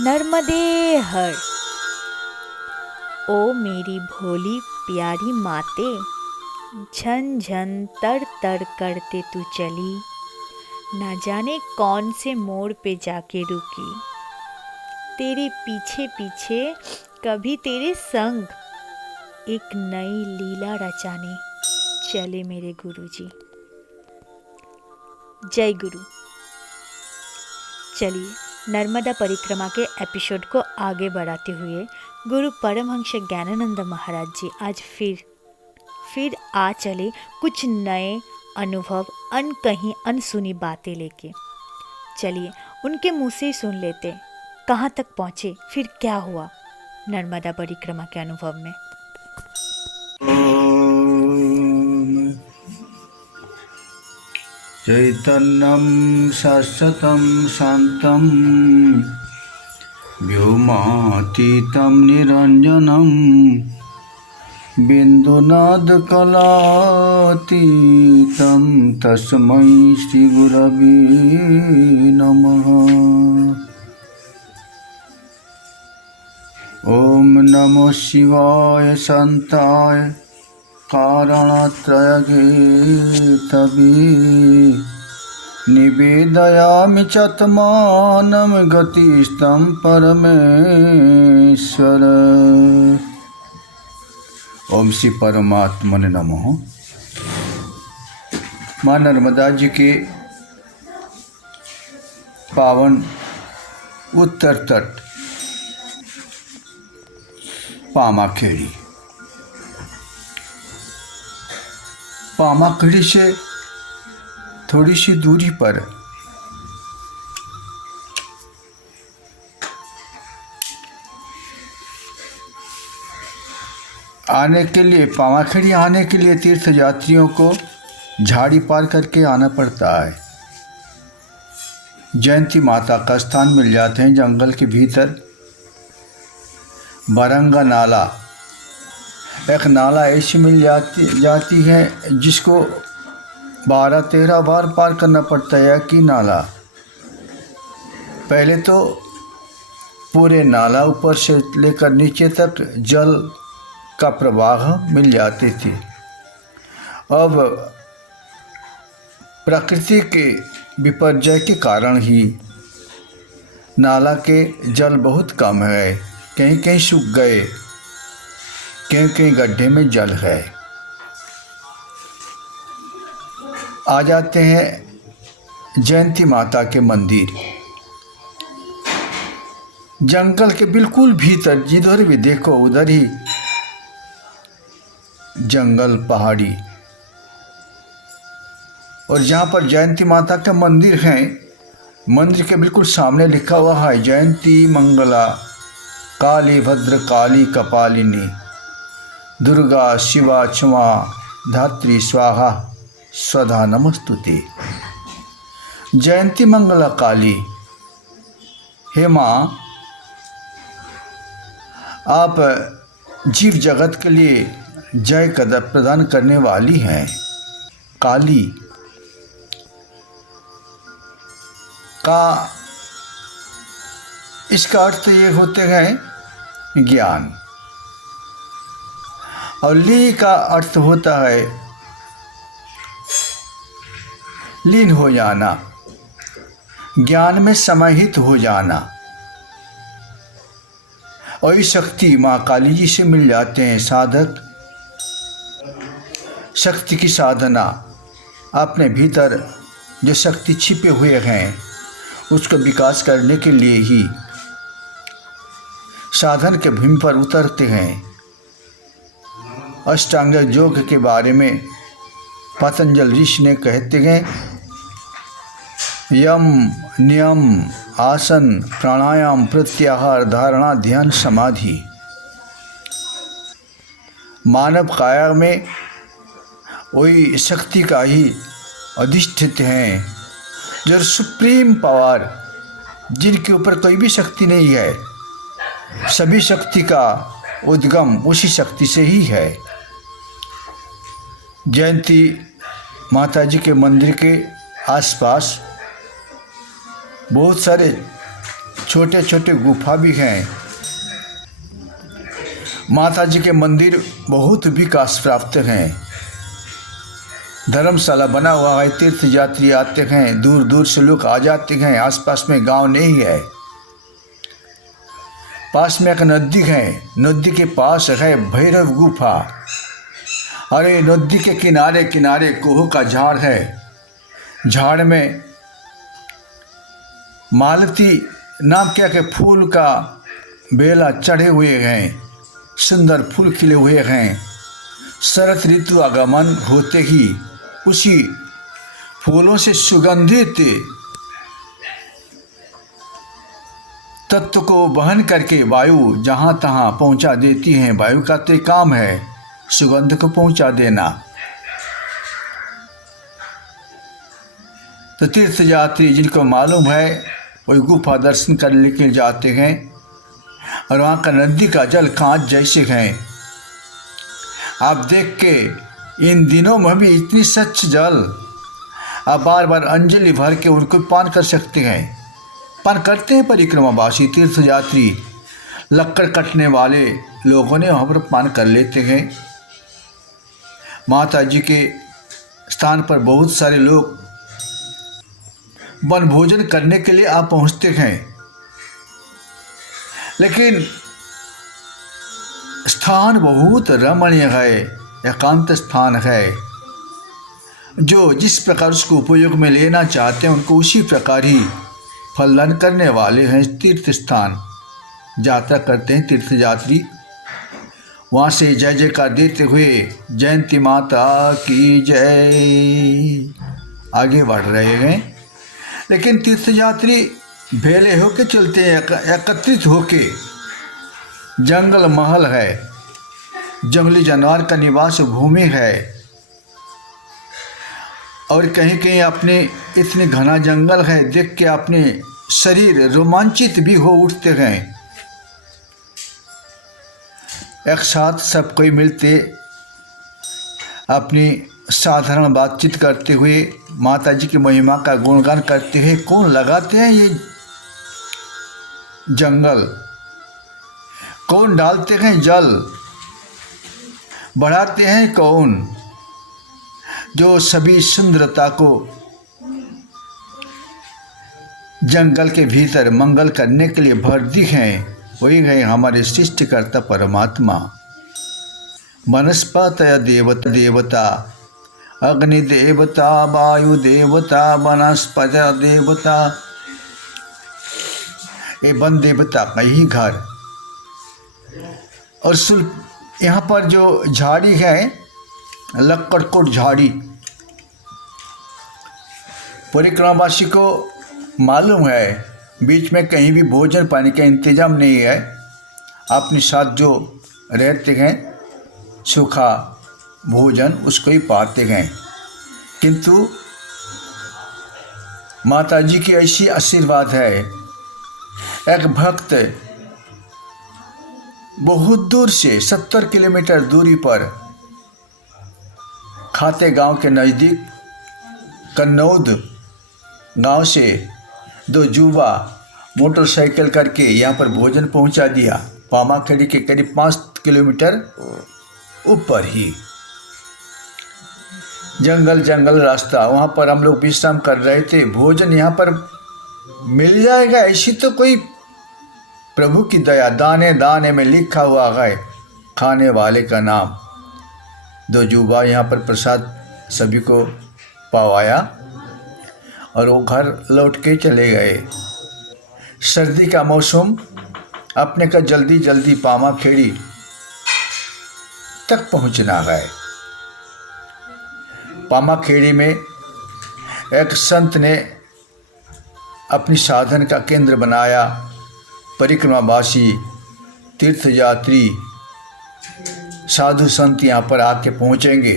नर्मदे हर। ओ मेरी भोली प्यारी माते, झन झन तर तर करते तू चली, ना जाने कौन से मोड़ पे जाके रुकी। तेरे पीछे पीछे कभी तेरे संग एक नई लीला रचाने चले मेरे गुरुजी। जय गुरु। चलिए नर्मदा परिक्रमा के एपिसोड को आगे बढ़ाते हुए गुरु परमहंस ज्ञानानंद महाराज जी आज फिर आ चले कुछ नए अनुभव, अनकही अनसुनी बातें लेके। चलिए उनके मुंह से ही सुन लेते कहाँ तक पहुँचे, फिर क्या हुआ नर्मदा परिक्रमा के अनुभव में। चैतन्यं शाश्वतं शान्तं व्योमातीतं निरञ्जनं बिन्दुनादकलातीतं तस्मै श्रीगुरवे नमः। ॐ नमो शिवाय शान्ताय कारणत्रयहेतवे निवेदयामि चत्मानं गतिस्तं परमेश्वर। ओम श्री परमात्मने नमः। माँ नर्मदा जी के पावन उत्तर तट पामाखेड़ी, पामाखेड़ी से थोड़ी सी दूरी पर आने के लिए, पामाखेड़ी आने के लिए तीर्थ यात्रियों को झाड़ी पार करके आना पड़ता है। जयंती माता का स्थान मिल जाते हैं जंगल के भीतर। बारंगा नाला, एक नाला ऐसी मिल जाती है जिसको 12-13 बार पार करना पड़ता है कि नाला। पहले तो पूरे नाला ऊपर से लेकर नीचे तक जल का प्रवाह मिल जाते थे। अब प्रकृति के विपर्यय के कारण ही नाला के जल बहुत कम है, कहीं कहीं सूख गए, कहीं कहीं गड्ढे में जल है। आ जाते हैं जयंती माता के मंदिर। जंगल के बिल्कुल भीतर, जिधर भी देखो उधर ही जंगल, पहाड़ी। और जहाँ पर जयंती माता का मंदिर है, मंदिर के बिल्कुल सामने लिखा हुआ है जयंती मंगला काली भद्र काली कपालिनी दुर्गा शिवा क्षमा धात्री स्वाहा स्वधा नमस्तुते। जयंती मंगला काली, हे माँ, आप जीव जगत के लिए जय कदम प्रदान करने वाली हैं। काली का इसका अर्थ ये होते हैं ज्ञान, और ली का अर्थ होता है लीन हो जाना, ज्ञान में समाहित हो जाना। और ये शक्ति माँ काली जी से मिल जाते हैं। साधक शक्ति की साधना, अपने भीतर जो शक्ति छिपे हुए हैं उसको विकास करने के लिए ही साधन के भूमि पर उतरते हैं। अष्टांग योग के बारे में पतंजल ऋषि ने कहते हैं, यम नियम आसन प्राणायाम प्रत्याहार धारणा ध्यान समाधि। मानव काया में वही शक्ति का ही अधिष्ठित हैं, जो सुप्रीम पावर, जिनके ऊपर कोई भी शक्ति नहीं है। सभी शक्ति का उद्गम उसी शक्ति से ही है। जयंती माता जी के मंदिर के आसपास बहुत सारे छोटे छोटे गुफा भी हैं। माता जी के मंदिर बहुत विकास प्राप्त हैं। धर्मशाला बना हुआ है, तीर्थ यात्री आते हैं, दूर दूर से लोग आ जाते हैं। आसपास में गांव नहीं है। पास में एक नदी है, नदी के पास है भैरव गुफा। अरे नदी के किनारे किनारे कोहो का झाड़ है। झाड़ में मालती नाम क्या के फूल का बेला चढ़े हुए हैं, सुंदर फूल खिले हुए हैं। शरद ऋतु आगमन होते ही उसी फूलों से सुगंधित तत्व को वहन करके वायु जहाँ तहाँ पहुँचा देती हैं। वायु का तो काम है सुगंध को पहुँचा देना। तो तीर्थ यात्री जिनको मालूम है वही गुफा दर्शन करने के जाते हैं। और वहाँ का नदी का जल कांच जैसे हैं। आप देख के इन दिनों में भी इतनी स्वच्छ जल आप बार बार अंजलि भर के उनको पान कर सकते हैं। पान करते हैं परिक्रमावासी तीर्थ यात्री। लक्कड़ कटने वाले लोगों ने वहाँ पर पान कर लेते हैं। माता जी के स्थान पर बहुत सारे लोग वन भोजन करने के लिए आप पहुँचते हैं। लेकिन स्थान बहुत रमणीय है, एकांत स्थान है। जो जिस प्रकार उसको उपयोग में लेना चाहते हैं उनको उसी प्रकार ही फलदान करने वाले हैं। तीर्थ स्थान यात्रा करते हैं तीर्थ यात्री। वहाँ से जय जयकार देते हुए जयंती माता की जय आगे बढ़ रहे हैं। लेकिन तीर्थ यात्री भेले होके चलते हैं, एकत्रित होके। जंगल महल है, जंगली जानवर का निवास भूमि है। और कहीं कहीं अपने इतने घना जंगल है देख के अपने शरीर रोमांचित भी हो उठते हैं। एक साथ सब कोई मिलते अपनी साधारण बातचीत करते हुए माता जी की महिमा का गुणगान करते हैं। कौन लगाते हैं ये जंगल, कौन डालते हैं जल, बढ़ाते हैं कौन। जो सभी सुंदरता को जंगल के भीतर मंगल करने के लिए भर दी हैं वही है हमारे सृष्टिकर्ता परमात्मा। वनस्पतय देवता देवता, अग्नि देवता, वायु देवता, वनस्पत देवता। ये वन देवता का ही घर। और यहाँ पर जो झाड़ी है लक्कड़कोट झाड़ी, परिक्रमावासी को मालूम है बीच में कहीं भी भोजन पानी का इंतजाम नहीं है। अपने साथ जो रहते हैं सूखा भोजन उसको ही पाते हैं। किंतु माता जी की ऐसी आशीर्वाद है। एक भक्त बहुत दूर से 70 किलोमीटर दूरी पर खाते गांव के नज़दीक कन्नौद गांव से 2 युवा मोटरसाइकिल करके यहाँ पर भोजन पहुँचा दिया। पामाखेड़ी के करीब 5 किलोमीटर ऊपर ही जंगल रास्ता। वहाँ पर हम लोग विश्राम कर रहे थे। भोजन यहाँ पर मिल जाएगा ऐसी तो कोई प्रभु की दया। दाने दाने में लिखा हुआ है खाने वाले का नाम। 2 युवा यहाँ पर प्रसाद सभी को पावाया और वो घर लौट के चले गए। सर्दी का मौसम अपने का जल्दी जल्दी पामाखेड़ी तक पहुँचना है। पामाखेड़ी में एक संत ने अपनी साधन का केंद्र बनाया। परिक्रमावासी तीर्थ यात्री साधु संत यहाँ पर आके पहुँचेंगे।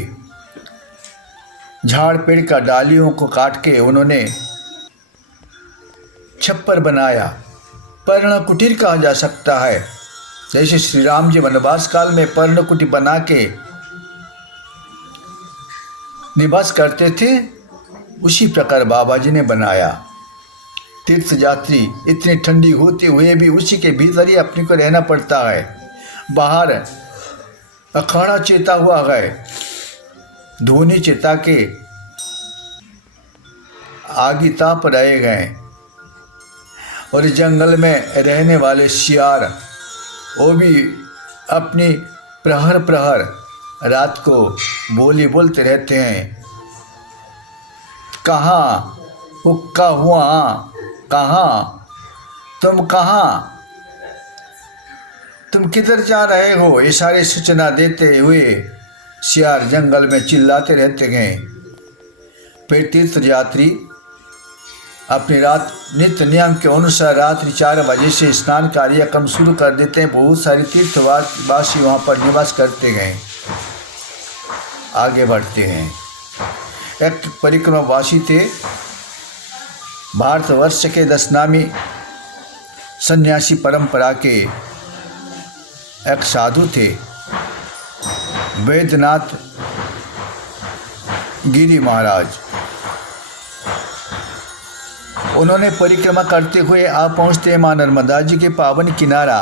झाड़ पेड़ का डालियों को काट के उन्होंने छप्पर बनाया। पर्ण कुटीर कहा जा सकता है। जैसे श्री राम जी वनवास काल में पर्ण कुटीर बना के निवास करते थे उसी प्रकार बाबा जी ने बनाया। तीर्थ यात्री इतनी ठंडी होते हुए भी उसी के भीतर ही अपने को रहना पड़ता है। बाहर अखाड़ा चेता हुआ है, धोनी चेता के आगे ताप रहे गए और जंगल में रहने वाले शियार वो भी अपनी प्रहर प्रहर रात को बोली बोलते रहते हैं, कहाँ हुक्का हुआ, कहाँ तुम, कहाँ तुम किधर जा रहे हो, ये सारी सूचना देते हुए शियार जंगल में चिल्लाते रहते गए। फिर तीर्थ यात्री अपनी रात नित्य नियम के अनुसार रात्रि 4 बजे से स्नान कार्यक्रम शुरू कर देते हैं। बहुत सारे तीर्थवासी वहाँ पर निवास करते गए, आगे बढ़ते हैं। एक परिक्रमावासी थे, भारतवर्ष के 10 नामी सन्यासी परंपरा के एक साधु थे, वैद्यनाथ गिरी महाराज। उन्होंने परिक्रमा करते हुए आप पहुँचते माँ नर्मदा जी के पावन किनारा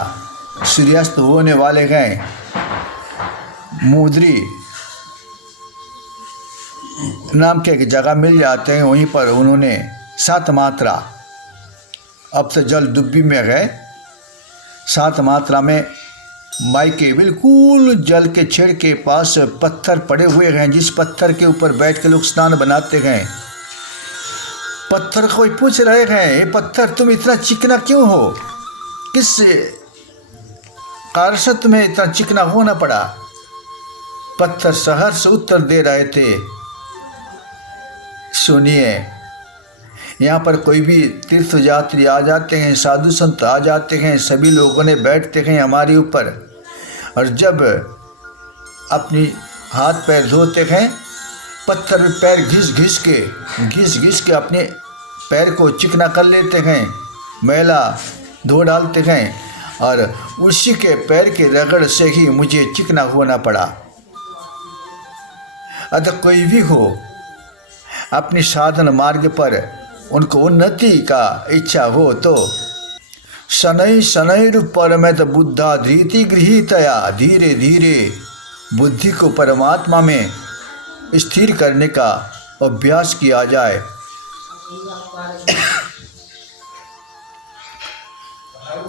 सूर्यास्त होने वाले गए मुद्री नाम के एक जगह मिल जाते हैं। वहीं पर उन्होंने 7 मात्रा, अब तो जल डुब्बी में गए, 7 मात्रा में माई के बिल्कुल जल के छेड़ के पास पत्थर पड़े हुए हैं, जिस पत्थर के ऊपर बैठ के लोग स्नान बनाते हैं। पत्थर कोई पूछ रहे हैं, ये पत्थर तुम इतना चिकना क्यों हो, किस कारण से तुम्हें इतना चिकना होना पड़ा। पत्थर सहर्ष उत्तर दे रहे थे, सुनिए, यहाँ पर कोई भी तीर्थ यात्री आ जाते हैं, साधु संत आ जाते हैं, सभी लोगों ने बैठते हैं हमारे ऊपर, और जब अपनी हाथ पैर धोते हैं, पत्थर में पैर घिस घिस के अपने पैर को चिकना कर लेते हैं, मैला धो डालते हैं, और उसी के पैर के रगड़ से ही मुझे चिकना होना पड़ा। अतः कोई भी हो, अपनी साधन मार्ग पर उनको उन्नति का इच्छा हो तो शनै शनैर परमत बुद्धा धृति गृहीतया, धीरे धीरे बुद्धि को परमात्मा में स्थिर करने का अभ्यास किया जाए।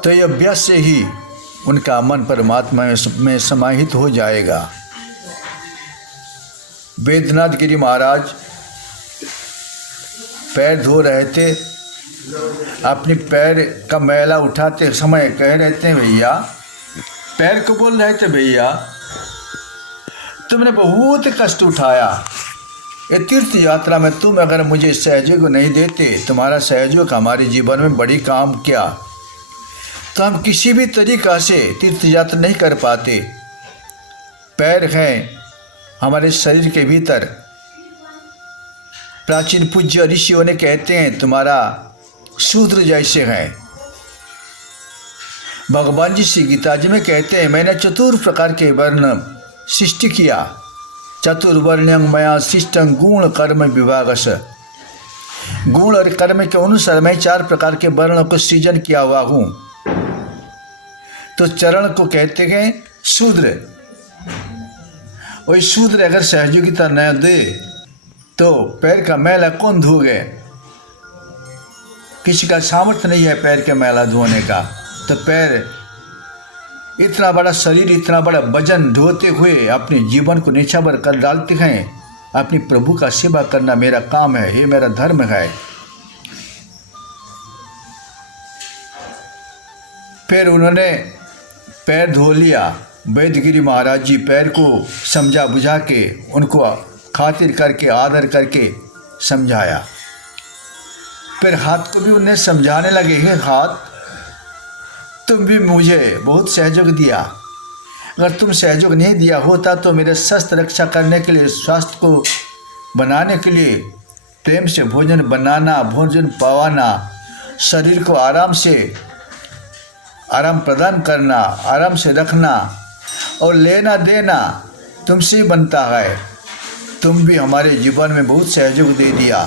तो ये अभ्यास से ही उनका मन परमात्मा में समाहित हो जाएगा। वैद्यनाथ गिरी महाराज पैर धो रहे थे, अपनी पैर का मैला उठाते समय कह रहे थे, भैया, पैर को बोल रहे थे, भैया तुमने बहुत कष्ट उठाया, ये तीर्थ यात्रा में तुम अगर मुझे सहयोग नहीं देते, तुम्हारा सहयोग हमारे जीवन में बड़ी काम किया, तो हम किसी भी तरीक़ा से तीर्थ यात्रा नहीं कर पाते। पैर हैं हमारे शरीर के भीतर। प्राचीन पूज्य ऋषियों ने कहते हैं, तुम्हारा शूद्र जैसे हैं। भगवान जी श्री गीता जी में कहते हैं, मैंने 4 प्रकार के वर्ण सृष्टि किया, चतुर्वर्ण्यं मया सृष्टं गुण कर्म विभागश। गुण और कर्म के अनुसार मैं 4 प्रकार के वर्णों को सृजन किया हुआ हूँ। तो चरण को कहते हैं शूद्र। वही शूद्र अगर सहयोगिता न दे तो पैर का मैला कौन धोगे? किसी का सामर्थ्य नहीं है पैर के मैला धोने का। तो पैर, इतना बड़ा शरीर, इतना बड़ा वजन ढोते हुए अपने जीवन को निछावर कर डालते हैं। अपनी प्रभु का सेवा करना मेरा काम है, ये मेरा धर्म है। फिर उन्होंने पैर धो लिया। वैद्यगिरी महाराज जी पैर को समझा बुझा के, उनको खातिर करके, आदर करके समझाया। फिर हाथ को भी उन्हें समझाने लगे, हे हाथ, तुम भी मुझे बहुत सहयोग दिया। अगर तुम सहयोग नहीं दिया होता तो मेरे शस्त्र रक्षा करने के लिए, स्वास्थ्य को बनाने के लिए, प्रेम से भोजन बनाना, भोजन पवाना, शरीर को आराम प्रदान करना, आराम से रखना और लेना देना तुमसे ही बनता है। तुम भी हमारे जीवन में बहुत सहयोग दे दिया।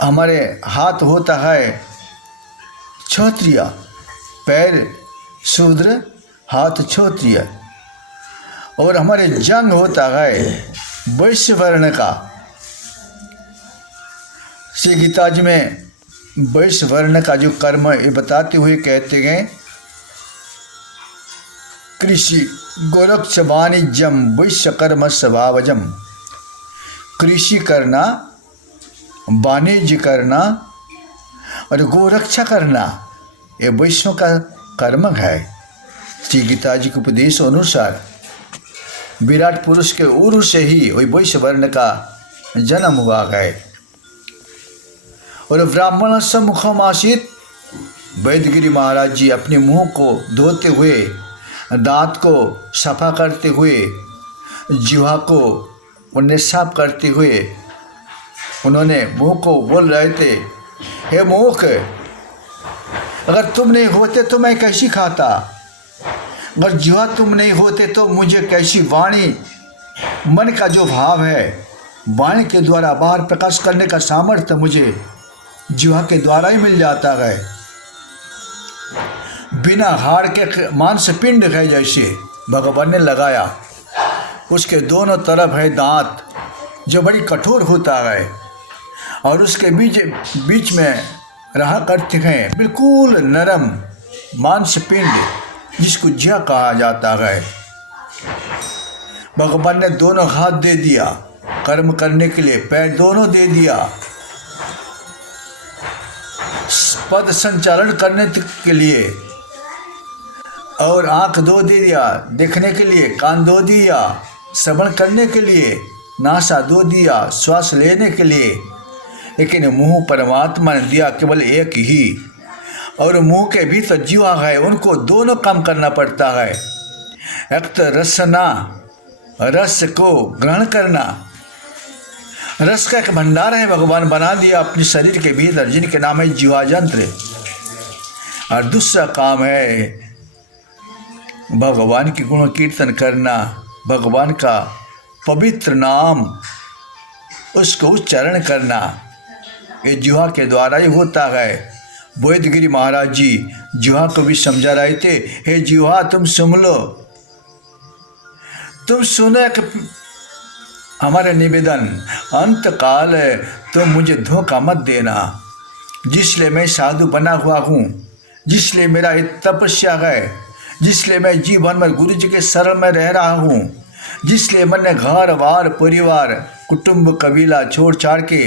हमारे हाथ होता है क्षत्रिय, पैर शूद्र, हाथ क्षत्रिय, और हमारे जंग होता है वैश्य वर्ण का। श्री गीता जी में वैश्य वर्ण का जो कर्म ये बताते हुए कहते हैं, कृषि गोरक्ष वाणिज्यम वैश्य कर्म स्वभावजम। कृषि करना, वाणिज्य करना और गोरक्षा करना ये वैश्यों का कर्म है। श्री गीता जी के उपदेश अनुसार विराट पुरुष के उरु से ही वही वैश्य वर्ण का जन्म हुआ है। और ब्राह्मण सम्मुखम आसीत, वैदगिरी महाराज जी अपने मुंह को धोते हुए, दांत को सफा करते हुए, जिह्वा को उन्हें साफ करते हुए उन्होंने मुंह को बोल रहे थे, हे मुख, अगर तुम नहीं होते तो मैं कैसी खाता, अगर जिह्वा तुम नहीं होते तो मुझे कैसी वाणी, मन का जो भाव है वाणी के द्वारा बाहर प्रकाश करने का सामर्थ्य मुझे जिह्वा के द्वारा ही मिल जाता है। बिना हाड़ के मांस पिंड है जैसे भगवान ने लगाया, उसके दोनों तरफ है दांत जो बड़ी कठोर होता है, और उसके बीच में रहा करते हैं बिल्कुल नरम मांस पिंड जिसको जिह्वा कहा जाता है। भगवान ने दोनों हाथ दे दिया कर्म करने के लिए, पैर दोनों दे दिया पद संचालन करने के लिए, और आँख दो दे दिया देखने के लिए, कान दो दिया श्रवण करने के लिए, नासा दो दिया श्वास लेने के लिए, लेकिन मुंह परमात्मा ने दिया केवल एक ही, और मुंह के भीतर जीवा है उनको दोनों काम करना पड़ता है। एक तो रसना, रस को ग्रहण करना, रस का एक भंडार है भगवान बना दिया अपने शरीर के भीतर जिनके नाम है जीवा यंत्र, और दूसरा काम है भगवान की गुण कीर्तन करना, भगवान का पवित्र नाम उसको उच्चारण करना, ये जिह्वा के द्वारा ही होता है। वैदगिरी महाराज जी जिह्वा को भी समझा रहे थे, हे जिह्वा तुम सुन लो, तुम सुनो एक हमारे निवेदन, अंत काल तुम मुझे धोखा मत देना, जिसलिए मैं साधु बना हुआ हूँ, जिसलिए मेरा तपस्या है, जिसलिए मैं जीवन भर गुरु जी के शरण में रह रहा हूँ, जिसलिए मैंने घर बार परिवार कुटुंब कबीला छोड़ छाड़ के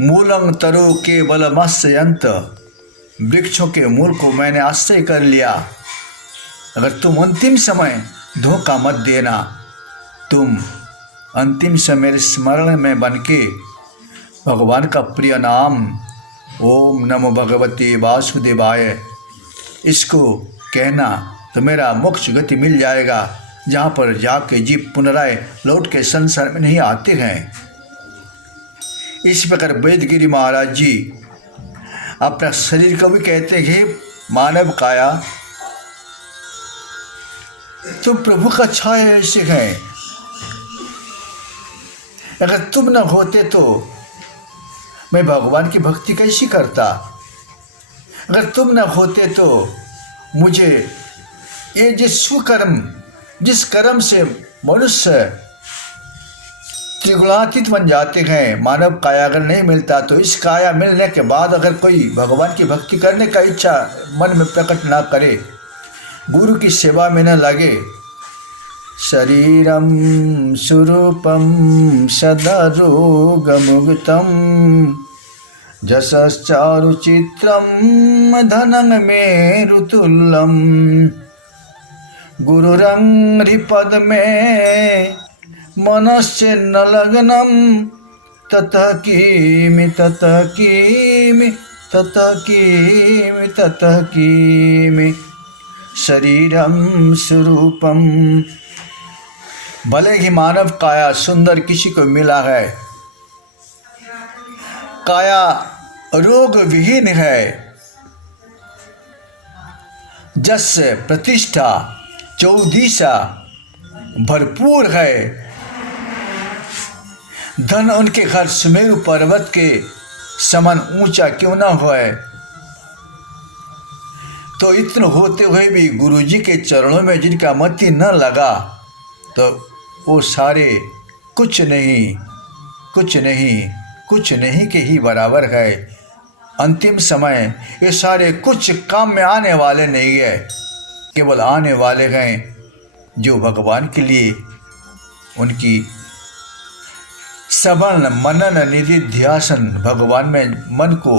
मूलंग तरु के बलमस्यंत वृक्षों के मूल को मैंने आश्रय कर लिया। अगर तुम अंतिम समय धोखा मत देना, तुम अंतिम समय स्मरण में बन के भगवान का प्रिय नाम ओम नमो भगवते वासुदेवाय इसको कहना तो मेरा मोक्ष गति मिल जाएगा, जहाँ पर जाके जीव पुनराय लौट के संसार में नहीं आते हैं। इस प्रकार वैदगिरी महाराज जी अपना शरीर को भी कहते हैं, मानव काया तुम प्रभु का छाया ऐसे हैं, अगर तुम न होते तो मैं भगवान की भक्ति कैसी करता, अगर तुम न होते तो मुझे ये जिस कर्म से मनुष्य त्रिगुणातीत बन जाते हैं, मानव काया अगर नहीं मिलता तो इस काया मिलने के बाद अगर कोई भगवान की भक्ति करने का इच्छा मन में प्रकट ना करे, गुरु की सेवा में न लगे, शरीरम स्वरूपम सदा रोगमुक्तम जसश्चारुचित्रम धनं मेरुतुल्यम गुरुरंघ्रिपद में मनस्य न लग्नम ततः किमि ततः किमि ततः किमि ततः किमि शरीरम स्वरूपम। भले ही मानव काया सुंदर किसी को मिला है, काया रोग विहीन है, जस प्रतिष्ठा चौदिशा भरपूर है, धन उनके घर सुमेरु पर्वत के समान ऊंचा क्यों ना होए, तो इतना होते हुए भी गुरुजी के चरणों में जिनका मति न लगा, तो वो सारे कुछ नहीं कुछ नहीं कुछ नहीं के ही बराबर है। अंतिम समय ये सारे कुछ काम में आने वाले नहीं है, केवल आने वाले हैं जो भगवान के लिए उनकी सबल मनन निधि ध्यासन, भगवान में मन को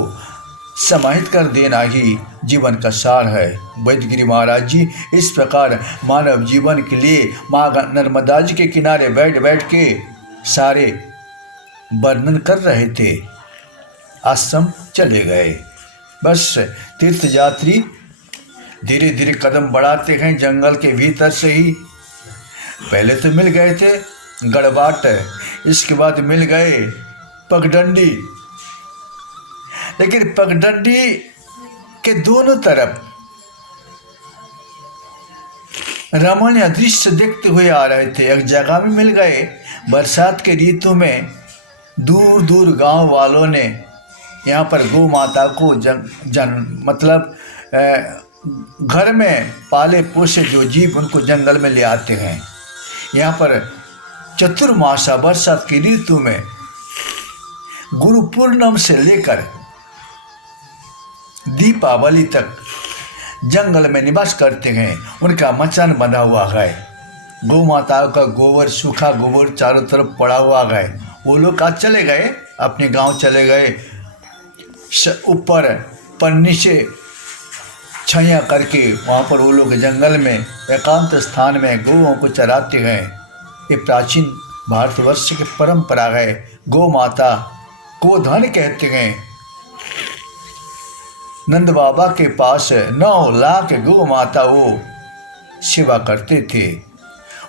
समाहित कर देना ही जीवन का सार है। वैद्यगिरी महाराज जी इस प्रकार मानव जीवन के लिए माँ नर्मदा जी के किनारे बैठ बैठ के सारे वर्णन कर रहे थे। आश्रम चले गए। बस तीर्थ यात्री धीरे धीरे कदम बढ़ाते हैं जंगल के भीतर से ही। पहले तो मिल गए थे गड़बाट, इसके बाद मिल गए पगडंडी, लेकिन पगडंडी के दोनों तरफ रमणीय दृश्य देखते हुए आ रहे थे। एक जगह में मिल गए, बरसात के ऋतु में दूर दूर गांव वालों ने यहाँ पर गौ माता को मतलब घर में पाले पोसे जो जीव उनको जंगल में ले आते हैं। यहाँ पर चतुर्मासा बरसात की ऋतु में गुरु पूर्णिमा से लेकर दीपावली तक जंगल में निवास करते हैं। उनका मचान बंधा हुआ है, गौ माताओं का गोबर, सूखा गोबर चारों तरफ पड़ा हुआ है। वो लोग आज चले गए, अपने गांव चले गए, ऊपर पन्नी से छाया करके वहाँ पर वो लोग जंगल में एकांत स्थान में गौओं को चराते हैं। ये प्राचीन भारतवर्ष की परंपरा है। गौ माता को धन कहते हैं। नंद बाबा के पास 9 लाख गौ माता वो सेवा करते थे।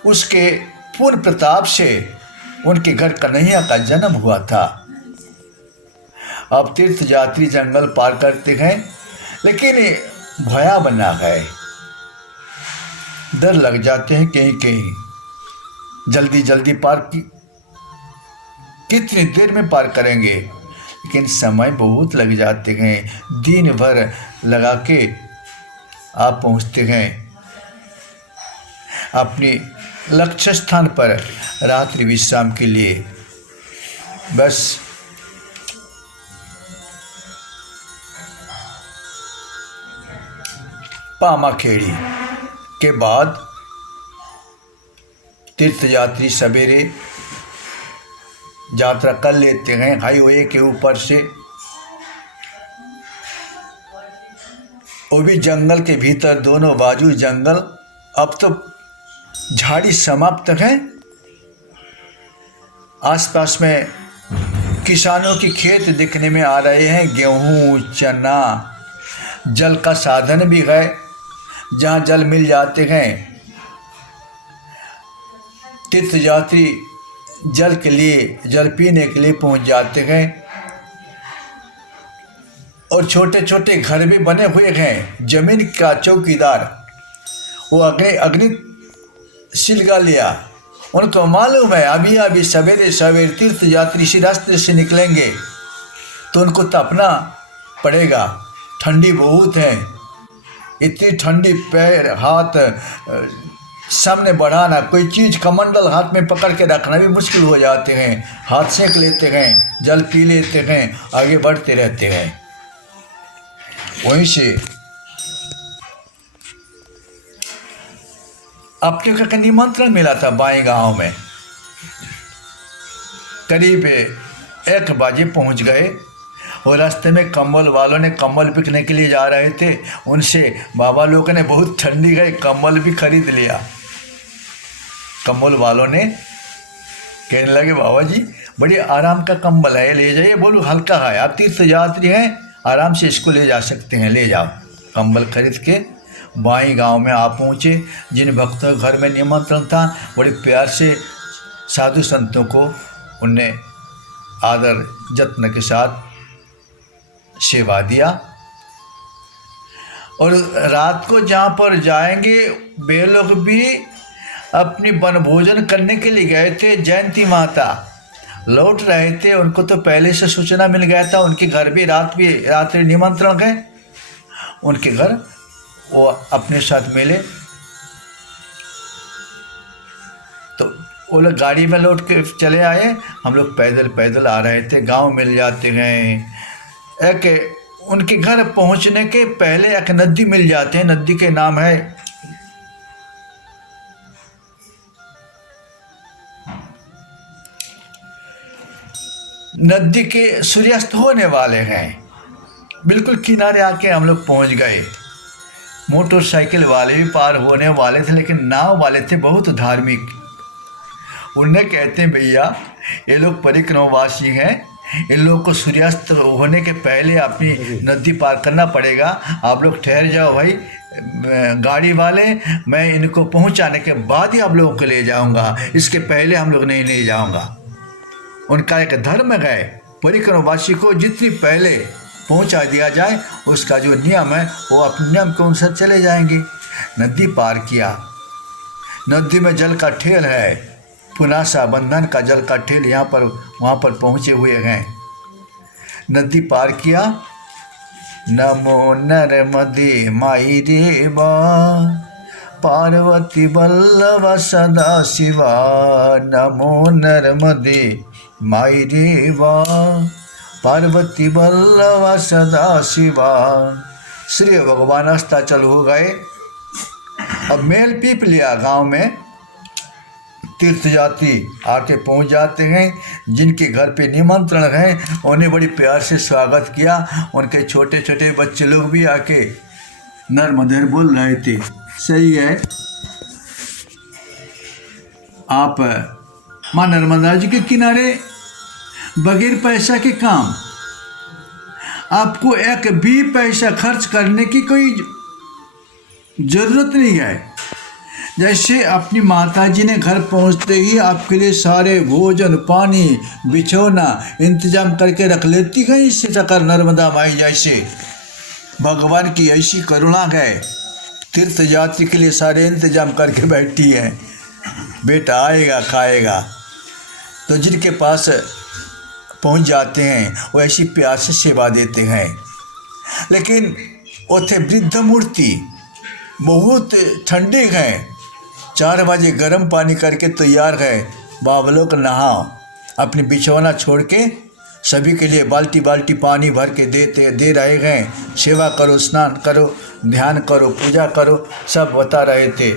उसके पूर्ण प्रताप से उनके घर कन्हैया का जन्म हुआ था। अब तीर्थ यात्री जंगल पार करते हैं, लेकिन भया बना है, डर लग जाते हैं कहीं कहीं। जल्दी जल्दी पार कितनी देर में पार करेंगे, लेकिन समय बहुत लग जाते हैं। दिन भर लगा के आप पहुंचते हैं अपनी लक्ष्य स्थान पर रात्रि विश्राम के लिए। बस पामाखेड़ी के बाद तीर्थयात्री सवेरे यात्रा कर लेते हैं हाईवे के ऊपर से। वो भी जंगल के भीतर, दोनों बाजू जंगल। अब तो झाड़ी समाप्त है। आसपास में किसानों की खेत दिखने में आ रहे हैं, गेहूं, चना। जल का साधन भी है, जहाँ जल मिल जाते हैं। तीर्थयात्री जल के लिए, जल पीने के लिए पहुंच जाते हैं। और छोटे छोटे घर भी बने हुए हैं। जमीन का चौकीदार वो अग्नि सिलगा लिया। उनको मालूम है अभी अभी सवेरे सवेरे तीर्थयात्री इसी रास्ते से निकलेंगे तो उनको तपना पड़ेगा। ठंडी बहुत है, इतनी ठंडी, पैर हाथ सामने बढ़ाना, कोई चीज़ कमंडल हाथ में पकड़ के रखना भी मुश्किल हो जाते हैं। हाथ सेक लेते हैं, जल पी लेते हैं, आगे बढ़ते रहते हैं। वहीं से अपने का निमंत्रण मिला था बाएं गांव में। करीब 1 बजे पहुंच गए और रास्ते में कंबल वालों ने कंबल बिकने के लिए जा रहे थे। उनसे बाबा लोगों ने बहुत ठंडी गए, कंबल भी खरीद लिया। कंबल वालों ने कहने लगे बाबा जी बड़ी आराम का कंबल है, ले जाइए। बोलो हल्का है, आप तीर्थ यात्री हैं, आराम से इसको ले जा सकते हैं, ले जाओ। कंबल खरीद के बाई गांव में आ पहुँचे। जिन भक्तों के घर में निमंत्रण था, बड़े प्यार से साधु संतों को उनने आदर जत्न के साथ सेवा दिया। और रात को जहाँ पर जाएंगे वे लोग भी अपनी वनभोजन करने के लिए गए थे। जयंती माता लौट रहे थे, उनको तो पहले से सूचना मिल गया था, उनके घर भी रात्रि निमंत्रण गए, उनके घर वो अपने साथ मिले। तो वो लोग गाड़ी में लौट के चले आए, हम लोग पैदल पैदल आ रहे थे, गांव मिल जाते हैं। एक उनके घर पहुंचने के पहले एक नदी मिल जाते हैं, नदी के नाम है नदी के सूर्यास्त होने वाले हैं, बिल्कुल किनारे आके हम लोग पहुंच गए। मोटरसाइकिल वाले भी पार होने वाले थे, लेकिन नाव वाले थे बहुत धार्मिक। उन्हें कहते हैं भैया ये लोग परिक्रमवासी हैं, इन लोगों को सूर्यास्त होने के पहले अपनी नदी पार करना पड़ेगा, आप लोग ठहर जाओ भाई गाड़ी वाले, मैं इनको पहुंचाने के बाद ही आप लोगों को ले जाऊंगा, इसके पहले हम लोग नहीं ले जाऊंगा। उनका एक धर्म है, परिक्रमवासी को जितनी पहले पहुंचा दिया जाए उसका जो नियम है वो अपने नियम के अनुसार चले जाएंगे। नदी पार किया, नदी में जल का ठेल है, पुनासा बंधन का जल का ठेल यहाँ पर वहाँ पर पहुँचे हुए हैं। नदी पार किया, नमो नर्मदे माई देवा पार्वती बल्लभ सदा शिवा, नमो नर्मदे माई देवा पार्वती बल्लभ सदा शिवा। श्री भगवान अस्ताचल हो गए। अब मेल पीप लिया, गांव में तीर्थ यात्री आके पहुंच जाते हैं, जिनके घर पे निमंत्रण है उन्हें बड़ी प्यार से स्वागत किया। उनके छोटे छोटे बच्चे लोग भी आके नर्मदेर बोल रहे थे, सही है आप माँ नर्मदा जी के किनारे बगैर पैसा के काम, आपको एक भी पैसा खर्च करने की कोई जरूरत नहीं है। जैसे अपनी माता जी ने घर पहुंचते ही आपके लिए सारे भोजन पानी बिछौना इंतजाम करके रख लेती है, इससे चक्कर नर्मदा माई जैसे भगवान की ऐसी करुणा है, तीर्थ यात्री के लिए सारे इंतजाम करके बैठी है, बेटा आएगा खाएगा। तो जिनके पास पहुंच जाते हैं वो ऐसी प्यार से सेवा देते हैं। लेकिन वो थे वृद्ध मूर्ति, बहुत ठंडे हैं, 4 बजे गर्म पानी करके तैयार है, बाबलों को नहाओ, अपनी बिछौना छोड़ के सभी के लिए बाल्टी बाल्टी पानी भर के दे रहे हैं, सेवा करो, स्नान करो, ध्यान करो, पूजा करो, सब बता रहे थे।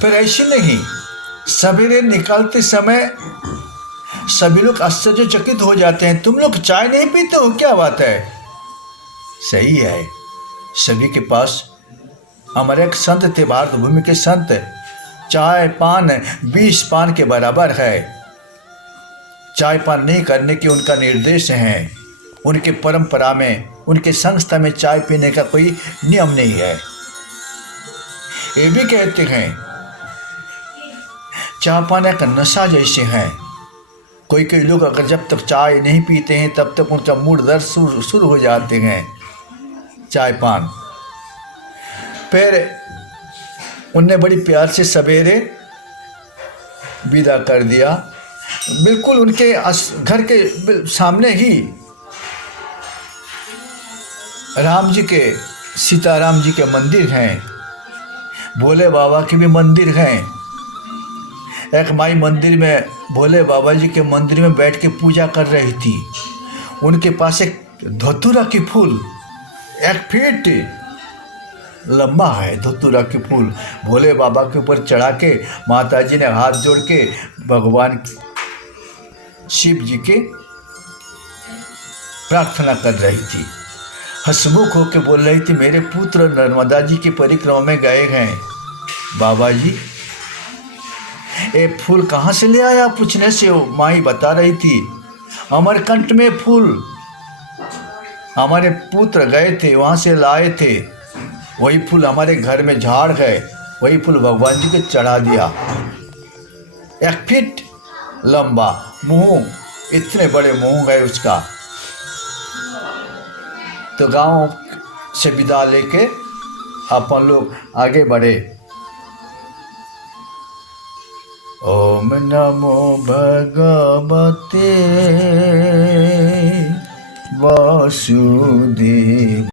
पर ऐसे नहीं, सवेरे निकलते समय सभी लोग आश्चर्यचकित हो जाते हैं, तुम लोग चाय नहीं पीते हो, क्या बात है? सही है, सभी के पास हमारे एक संत थे, भारत भूमि के संत, चाय पान 20 पान के बराबर है, चाय पान नहीं करने की उनका निर्देश है। उनके परंपरा में, उनके संस्था में चाय पीने का कोई नियम नहीं है। ये भी कहते हैं चाय पान एक नशा जैसे हैं, कोई लोग अगर जब तक चाय नहीं पीते हैं तब तक उनका मूड दर्द शुरू हो जाते हैं। चाय पान फिर उनने बड़ी प्यार से सवेरे विदा कर दिया। बिल्कुल उनके घर के सामने ही राम जी के, सीताराम जी के मंदिर हैं, भोले बाबा के भी मंदिर हैं। एक माई मंदिर में, भोले बाबा जी के मंदिर में बैठ के पूजा कर रही थी। उनके पास एक धतूरा की फूल 1 फीट लंबा है, धतूरा की फूल भोले बाबा के ऊपर चढ़ा के माता जी ने हाथ जोड़ के भगवान शिव जी के प्रार्थना कर रही थी। हंसमुख होकर बोल रही थी, मेरे पुत्र नर्मदा जी की परिक्रमा में गए हैं बाबा जी, ये फूल कहाँ से ले आया? पूछने से माई बता रही थी, अमरकंट में फूल हमारे पुत्र गए थे, वहाँ से लाए थे, वही फूल हमारे घर में झाड़ गए, वही फूल भगवान जी को चढ़ा दिया। 1 फीट लंबा मुंह, इतने बड़े मुंह है उसका। तो गांव से विदा लेके अपन लोग आगे बढ़े। ओम नमो भगवते वासुदेव।